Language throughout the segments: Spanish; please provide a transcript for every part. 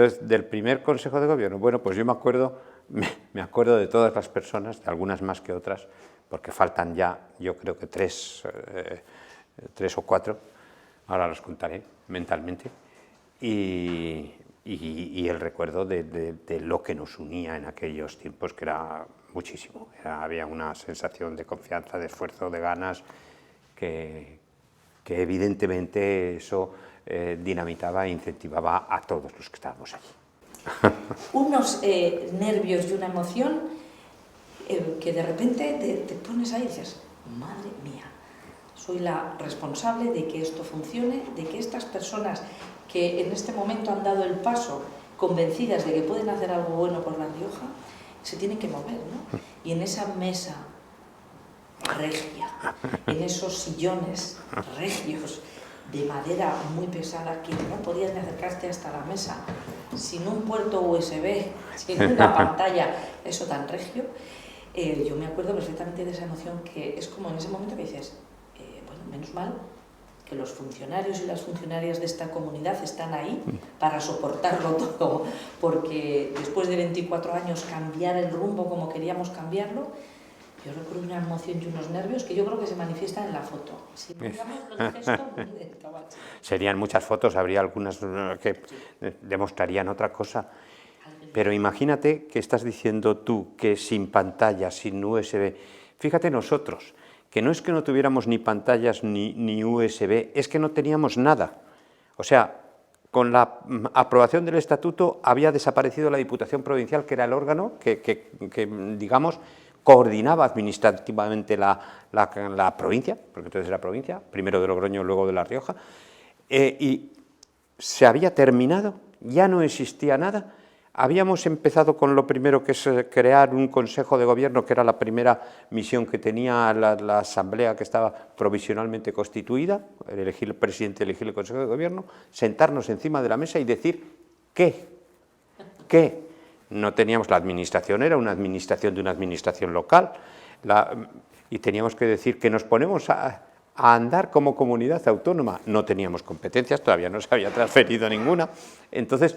Entonces, del primer Consejo de Gobierno, bueno, pues yo me acuerdo de todas las personas, de algunas más que otras, porque faltan ya, yo creo que tres o cuatro, ahora los contaré mentalmente, y el recuerdo de lo que nos unía en aquellos tiempos, que era muchísimo. Había una sensación de confianza, de esfuerzo, de ganas, que evidentemente eso dinamitaba e incentivaba a todos los que estábamos allí. Unos nervios y una emoción que de repente te pones ahí y dices, madre mía, soy la responsable de que esto funcione, de que estas personas que en este momento han dado el paso, convencidas de que pueden hacer algo bueno por La Rioja, se tienen que mover, ¿no? Y en esa mesa regia, en esos sillones regios de madera muy pesada, que no podías ni acercarte hasta la mesa, sin un puerto USB, sin una pantalla, eso tan regio, yo me acuerdo perfectamente de esa emoción, que es como en ese momento que dices, bueno, menos mal que los funcionarios y las funcionarias de esta comunidad están ahí para soportarlo todo, porque después de 24 años cambiar el rumbo como queríamos cambiarlo, yo recuerdo una emoción y unos nervios que yo creo que se manifiestan en la foto. Si miramos el gesto, muy lento, macho. Serían muchas fotos, habría algunas que demostrarían otra cosa. Pero imagínate que estás diciendo tú que sin pantalla, sin USB. Fíjate nosotros, que no es que no tuviéramos ni pantallas ni USB, es que no teníamos nada. O sea, con la aprobación del estatuto había desaparecido la Diputación Provincial, que era el órgano que digamos, coordinaba administrativamente la provincia, porque entonces era provincia, primero de Logroño, luego de La Rioja, y se había terminado, ya no existía nada. Habíamos empezado con lo primero, que es crear un Consejo de Gobierno, que era la primera misión que tenía la Asamblea, que estaba provisionalmente constituida, elegir el presidente, elegir el Consejo de Gobierno, sentarnos encima de la mesa y decir ¿qué? No teníamos la administración, era una administración de una administración local, y teníamos que decir que nos ponemos a andar como comunidad autónoma. No teníamos competencias, todavía no se había transferido ninguna. Entonces,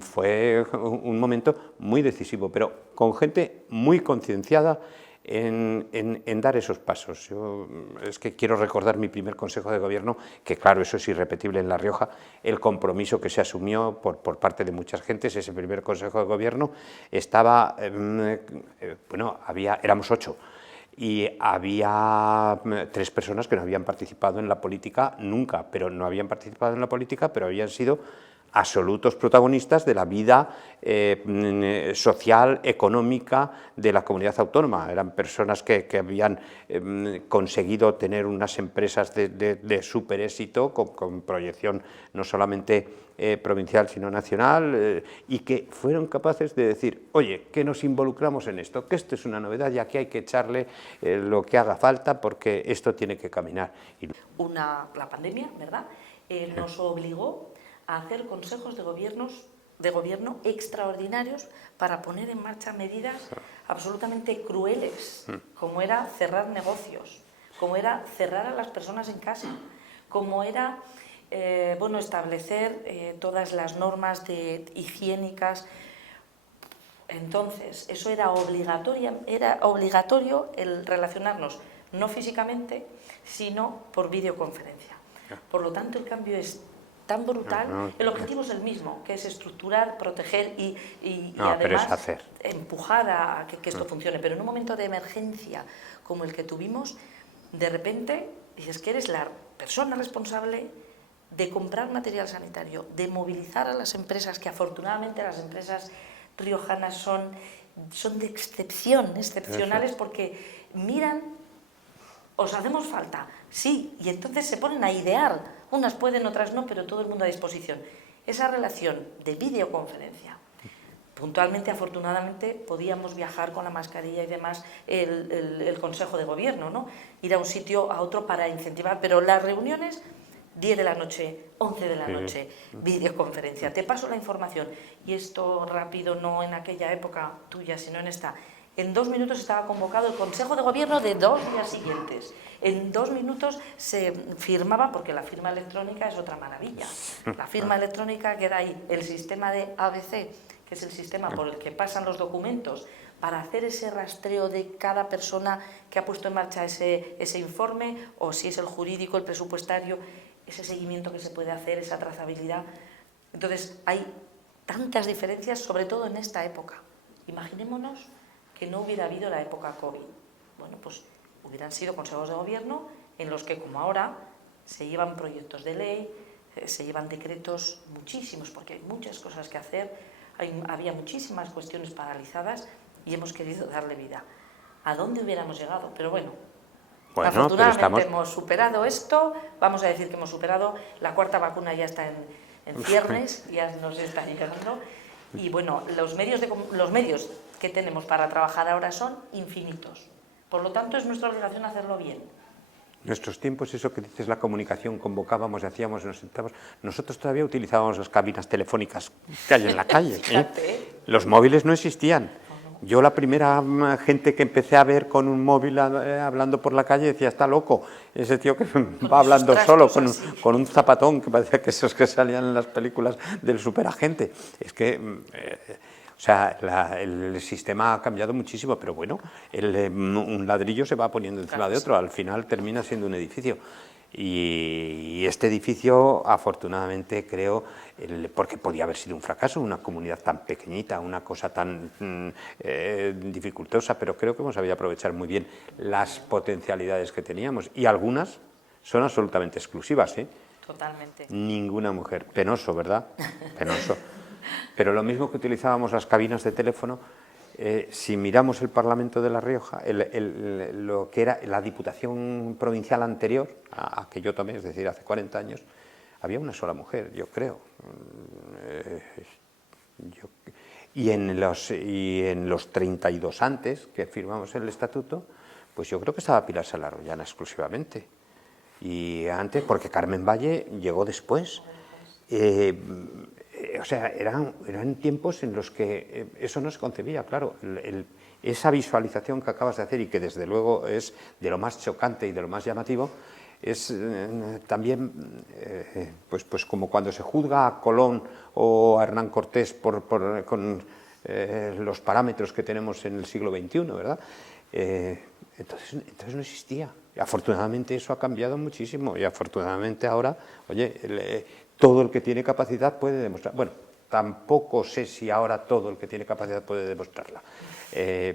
fue un momento muy decisivo, pero con gente muy concienciada en dar esos pasos. Yo es que quiero recordar mi primer Consejo de Gobierno, que claro, eso es irrepetible en La Rioja, el compromiso que se asumió por parte de muchas gentes. Ese primer Consejo de Gobierno estaba, bueno, éramos 8, y había 3 personas que no habían participado en la política nunca, pero habían sido absolutos protagonistas de la vida social, económica de la comunidad autónoma. Eran personas que habían conseguido tener unas empresas de súper éxito, con proyección no solamente provincial, sino nacional, y que fueron capaces de decir, oye, que nos involucramos en esto, que esto es una novedad, ya que hay que echarle lo que haga falta, porque esto tiene que caminar. La pandemia, ¿verdad?, nos obligó a hacer consejos de gobierno extraordinarios para poner en marcha medidas absolutamente crueles, como era cerrar negocios, como era cerrar a las personas en casa, como era bueno, establecer todas las normas higiénicas. Entonces, eso era obligatorio el relacionarnos no físicamente, sino por videoconferencia. Por lo tanto, el cambio es tan brutal. El objetivo es el mismo, que es estructurar, proteger y además empujar a que esto funcione. Pero en un momento de emergencia como el que tuvimos, de repente dices que eres la persona responsable de comprar material sanitario, de movilizar a las empresas, que afortunadamente las empresas riojanas son de excepcionales, porque miran, os hacemos falta, sí, y entonces se ponen a idear. Unas pueden, otras no, pero todo el mundo a disposición. Esa relación de videoconferencia. Puntualmente, afortunadamente, podíamos viajar con la mascarilla y demás, el Consejo de Gobierno, ¿no? Ir a un sitio, a otro para incentivar, pero las reuniones, 10 de la noche, 11 de la noche, videoconferencia. Te paso la información. Y esto rápido, no en aquella época tuya, sino en esta. En 2 minutos estaba convocado el Consejo de Gobierno de 2 días siguientes. En 2 minutos se firmaba, porque la firma electrónica es otra maravilla. La firma electrónica queda ahí. El sistema de ABC, que es el sistema por el que pasan los documentos, para hacer ese rastreo de cada persona que ha puesto en marcha ese informe, o si es el jurídico, el presupuestario, ese seguimiento que se puede hacer, esa trazabilidad. Entonces, hay tantas diferencias, sobre todo en esta época. Imaginémonos que no hubiera habido la época COVID. Bueno, pues hubieran sido consejos de gobierno en los que, como ahora, se llevan proyectos de ley, se llevan decretos muchísimos, porque hay muchas cosas que hacer, había muchísimas cuestiones paralizadas y hemos querido darle vida. ¿A dónde hubiéramos llegado? Pero bueno, afortunadamente hemos superado esto, vamos a decir que hemos superado, la 4ª vacuna ya está en ciernes, ya nos está llegando, y bueno, los medios que tenemos para trabajar ahora son infinitos. Por lo tanto, es nuestra obligación hacerlo bien. Nuestros tiempos, eso que dices, la comunicación, convocábamos, hacíamos, nos sentábamos. Nosotros todavía utilizábamos las cabinas telefónicas que hay en la calle. Los móviles no existían. Yo la primera gente que empecé a ver con un móvil hablando por la calle decía, está loco, ese tío que va hablando solo, con un zapatón, que parecía que esos que salían en las películas del superagente. Es que... o sea, el sistema ha cambiado muchísimo, pero bueno, un ladrillo se va poniendo encima de otro, al final termina siendo un edificio. Y este edificio, afortunadamente, creo, porque podía haber sido un fracaso, una comunidad tan pequeñita, una cosa tan dificultosa, pero creo que hemos sabido aprovechar muy bien las potencialidades que teníamos, y algunas son absolutamente exclusivas, ¿eh? Totalmente. Ninguna mujer. Penoso, ¿verdad? Penoso. Pero lo mismo que utilizábamos las cabinas de teléfono, si miramos el Parlamento de La Rioja, lo que era la Diputación Provincial anterior a que yo tomé, es decir, hace 40 años, había una sola mujer, yo creo. Y en los 32 antes, que firmamos el estatuto, pues yo creo que estaba Pilar Sala Rollana exclusivamente. Y antes, porque Carmen Valle llegó después. O sea, eran tiempos en los que eso no se concebía, claro. Esa visualización que acabas de hacer y que desde luego es de lo más chocante y de lo más llamativo, es también pues como cuando se juzga a Colón o a Hernán Cortés con los parámetros que tenemos en el siglo XXI, ¿verdad? Entonces no existía. Y afortunadamente eso ha cambiado muchísimo y afortunadamente ahora, oye, todo el que tiene capacidad puede demostrar. Bueno, tampoco sé si ahora todo el que tiene capacidad puede demostrarla.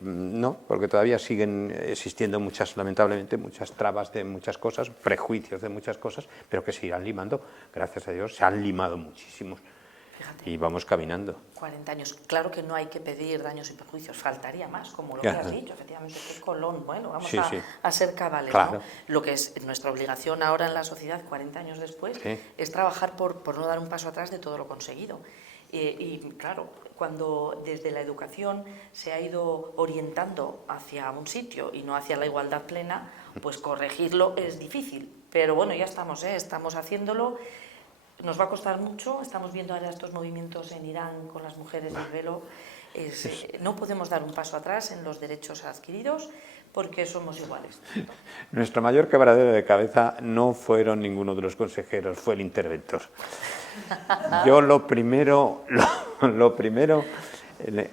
No, porque todavía siguen existiendo lamentablemente, muchas trabas de muchas cosas, prejuicios de muchas cosas, pero que se irán limando. Gracias a Dios se han limado muchísimos. Fíjate, y vamos caminando. 40 años. Claro que no hay que pedir daños y perjuicios, faltaría más, como lo que has dicho, efectivamente, que Colón, bueno, vamos a ser cabales, claro, ¿no? Lo que es nuestra obligación ahora en la sociedad, 40 años después, es trabajar por no dar un paso atrás de todo lo conseguido. Y claro, cuando desde la educación se ha ido orientando hacia un sitio y no hacia la igualdad plena, pues corregirlo es difícil. Pero bueno, ya estamos haciéndolo. Nos va a costar mucho, estamos viendo ahora estos movimientos en Irán con las mujeres del velo. No podemos dar un paso atrás en los derechos adquiridos porque somos iguales. Nuestro mayor quebradero de cabeza no fueron ninguno de los consejeros, fue el interventor. Yo lo primero,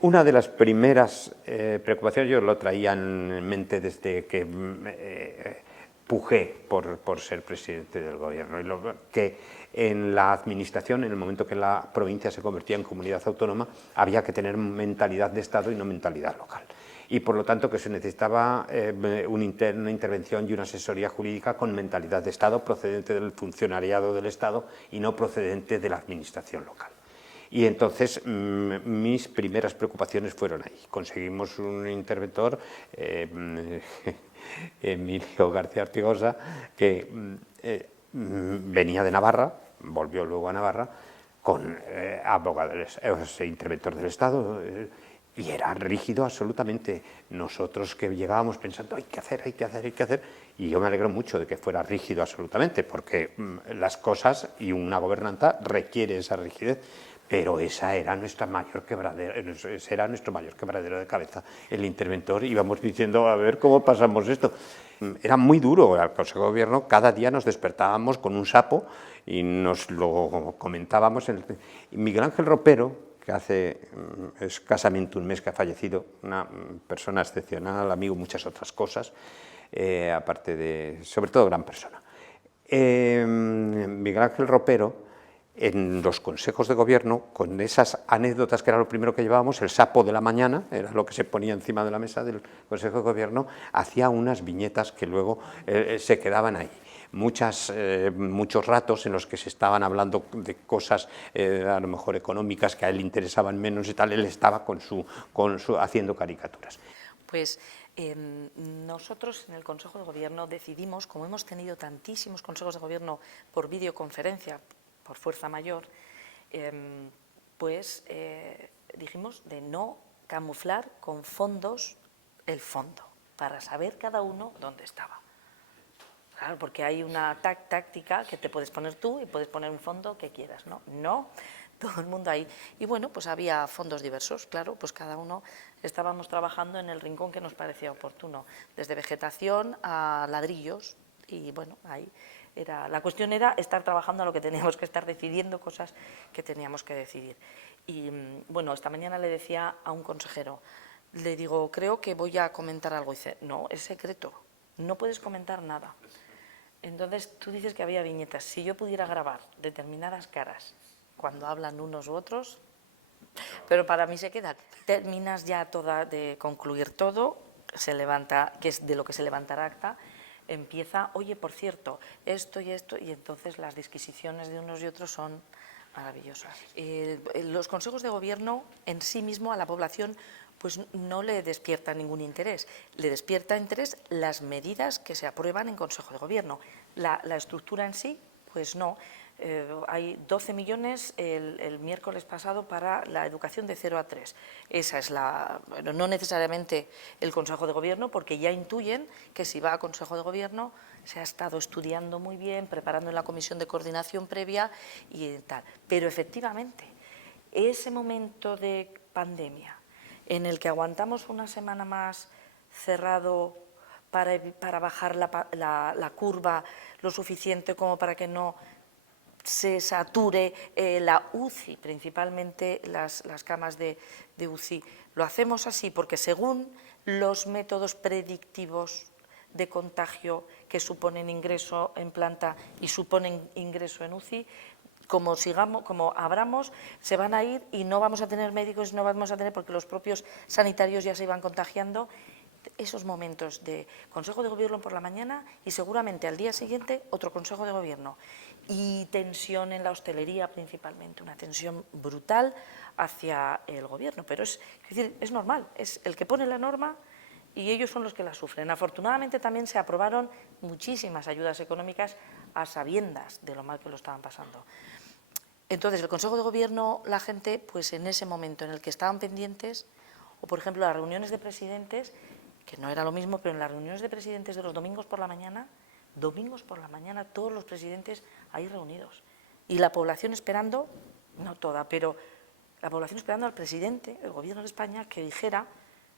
una de las primeras preocupaciones, yo lo traía en mente desde que pujé por ser presidente del gobierno, y que en la administración, en el momento que la provincia se convertía en comunidad autónoma, había que tener mentalidad de Estado y no mentalidad local. Y por lo tanto que se necesitaba una intervención y una asesoría jurídica con mentalidad de Estado procedente del funcionariado del Estado y no procedente de la administración local. Y entonces mis primeras preocupaciones fueron ahí. Conseguimos un interventor, Emilio García Ortigosa, que venía de Navarra, volvió luego a Navarra, con abogado, interventor del Estado, y era rígido absolutamente. Nosotros que llegábamos pensando, hay que hacer, y yo me alegro mucho de que fuera rígido absolutamente, porque las cosas y una gobernanza requiere esa rigidez. Pero esa era nuestra mayor quebradera, ese era nuestro mayor quebradero de cabeza, el interventor. Íbamos diciendo, a ver cómo pasamos esto. Era muy duro al Consejo de Gobierno, cada día nos despertábamos con un sapo y nos lo comentábamos. Miguel Ángel Ropero, que hace escasamente un mes que ha fallecido, una persona excepcional, amigo, muchas otras cosas, aparte de, sobre todo, gran persona. Miguel Ángel Ropero, en los consejos de gobierno, con esas anécdotas que era lo primero que llevábamos, el sapo de la mañana, era lo que se ponía encima de la mesa del consejo de gobierno, hacía unas viñetas que luego se quedaban ahí. Muchos ratos en los que se estaban hablando de cosas a lo mejor económicas que a él le interesaban menos y tal, él estaba haciendo caricaturas. Pues nosotros en el Consejo de Gobierno decidimos, como hemos tenido tantísimos consejos de gobierno por videoconferencia, por fuerza mayor, pues dijimos de no camuflar con fondos el fondo, para saber cada uno dónde estaba. Claro, porque hay una táctica que te puedes poner tú y puedes poner un fondo que quieras, ¿no? No, todo el mundo ahí. Y bueno, pues había fondos diversos, claro, pues cada uno estábamos trabajando en el rincón que nos parecía oportuno, desde vegetación a ladrillos, y bueno, ahí la cuestión era estar trabajando a lo que teníamos que estar decidiendo, cosas que teníamos que decidir. Y bueno, esta mañana le decía a un consejero, le digo, creo que voy a comentar algo. Y dice, no, es secreto, no puedes comentar nada. Entonces tú dices que había viñetas. Si yo pudiera grabar determinadas caras cuando hablan unos u otros, pero para mí se queda. Terminas ya de concluir todo, se levanta, que es de lo que se levantará acta, empieza, oye, por cierto, esto y esto, y entonces las disquisiciones de unos y otros son maravillosas. Los consejos de gobierno en sí mismo a la población pues no le despierta ningún interés, le despierta interés las medidas que se aprueban en Consejo de Gobierno. La estructura en sí, pues no. Hay 12 millones el miércoles pasado para la educación de 0 a 3. Esa es no necesariamente el Consejo de Gobierno, porque ya intuyen que si va a Consejo de Gobierno se ha estado estudiando muy bien, preparando en la comisión de coordinación previa y tal. Pero efectivamente, ese momento de pandemia en el que aguantamos una semana más cerrado para bajar la curva lo suficiente como para que no se sature la UCI, principalmente las camas de UCI. Lo hacemos así porque según los métodos predictivos de contagio que suponen ingreso en planta y suponen ingreso en UCI, como abramos, se van a ir y no vamos a tener médicos, no vamos a tener, porque los propios sanitarios ya se iban contagiando. Esos momentos de Consejo de Gobierno por la mañana y seguramente al día siguiente otro Consejo de Gobierno. Y tensión en la hostelería principalmente, una tensión brutal hacia el Gobierno. Pero es normal, es el que pone la norma y ellos son los que la sufren. Afortunadamente también se aprobaron muchísimas ayudas económicas a sabiendas de lo mal que lo estaban pasando. Entonces, el Consejo de Gobierno, la gente, pues en ese momento en el que estaban pendientes, o por ejemplo las reuniones de presidentes, que no era lo mismo, pero en las reuniones de presidentes de los domingos por la mañana, todos los presidentes ahí reunidos. Y la población esperando, no toda, pero la población esperando al presidente, el Gobierno de España, que dijera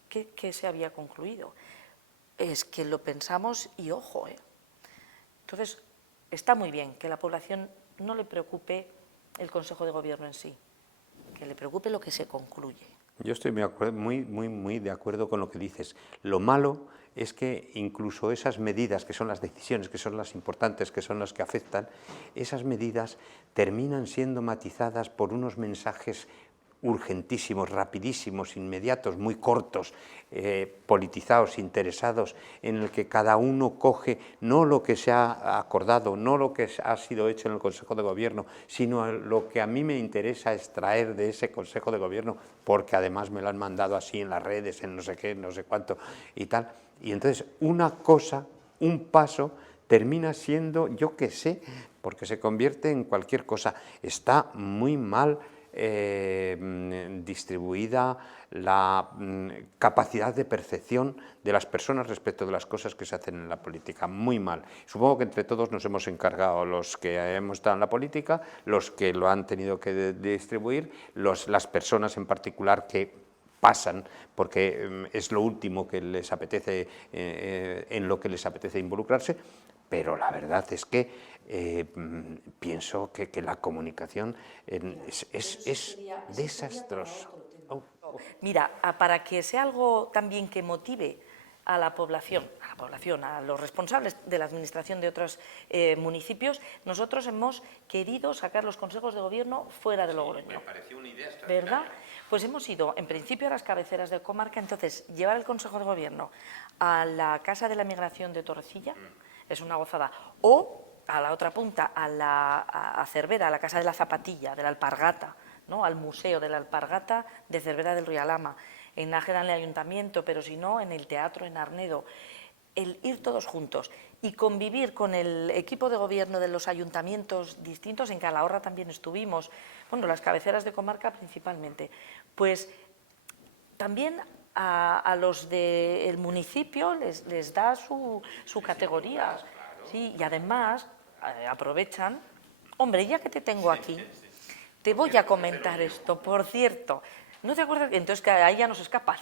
que se había concluido. Es que lo pensamos y ojo, Entonces, está muy bien que la población no le preocupe el Consejo de Gobierno en sí, que le preocupe lo que se concluye. Yo estoy muy de acuerdo con lo que dices. Lo malo es que incluso esas medidas, que son las decisiones, que son las importantes, que son las que afectan, esas medidas terminan siendo matizadas por unos mensajes urgentísimos, rapidísimos, inmediatos, muy cortos, politizados, interesados, en el que cada uno coge no lo que se ha acordado, no lo que ha sido hecho en el Consejo de Gobierno, sino lo que a mí me interesa extraer de ese Consejo de Gobierno, porque además me lo han mandado así en las redes, en no sé qué, no sé cuánto y tal. Y entonces una cosa, un paso, termina siendo, yo qué sé, porque se convierte en cualquier cosa. Está muy mal distribuida la capacidad de percepción de las personas respecto de las cosas que se hacen en la política. Muy mal. Supongo que entre todos nos hemos encargado, los que hemos estado en la política, los que lo han tenido que distribuir, las personas en particular que pasan, porque es lo último que les apetece, en lo que les apetece involucrarse, pero la verdad es que pienso que la comunicación es desastrosa. Mira, para que sea algo también que motive a la población, a los responsables de la administración de otros municipios, nosotros hemos querido sacar los consejos de gobierno fuera de Logroño. Me pareció una idea extraordinaria. ¿Verdad? Pues hemos ido, en principio, a las cabeceras de comarca, entonces, llevar el consejo de gobierno a la Casa de la Migración de Torrecilla es una gozada, o a la otra punta, a Cervera, a la Casa de la Zapatilla, de la Alpargata, ¿no? Al Museo de la Alpargata de Cervera del Rialama, en Nájera en el Ayuntamiento, pero si no, en el Teatro en Arnedo. El ir todos juntos y convivir con el equipo de gobierno de los ayuntamientos distintos, en Calahorra también estuvimos, bueno, las cabeceras de comarca principalmente, pues también a los del municipio les da su categoría, sí, y además aprovechan. Hombre, ya que te tengo aquí, te voy a comentar esto, por cierto. ¿No te acuerdas? Entonces, que ahí ya nos escapan.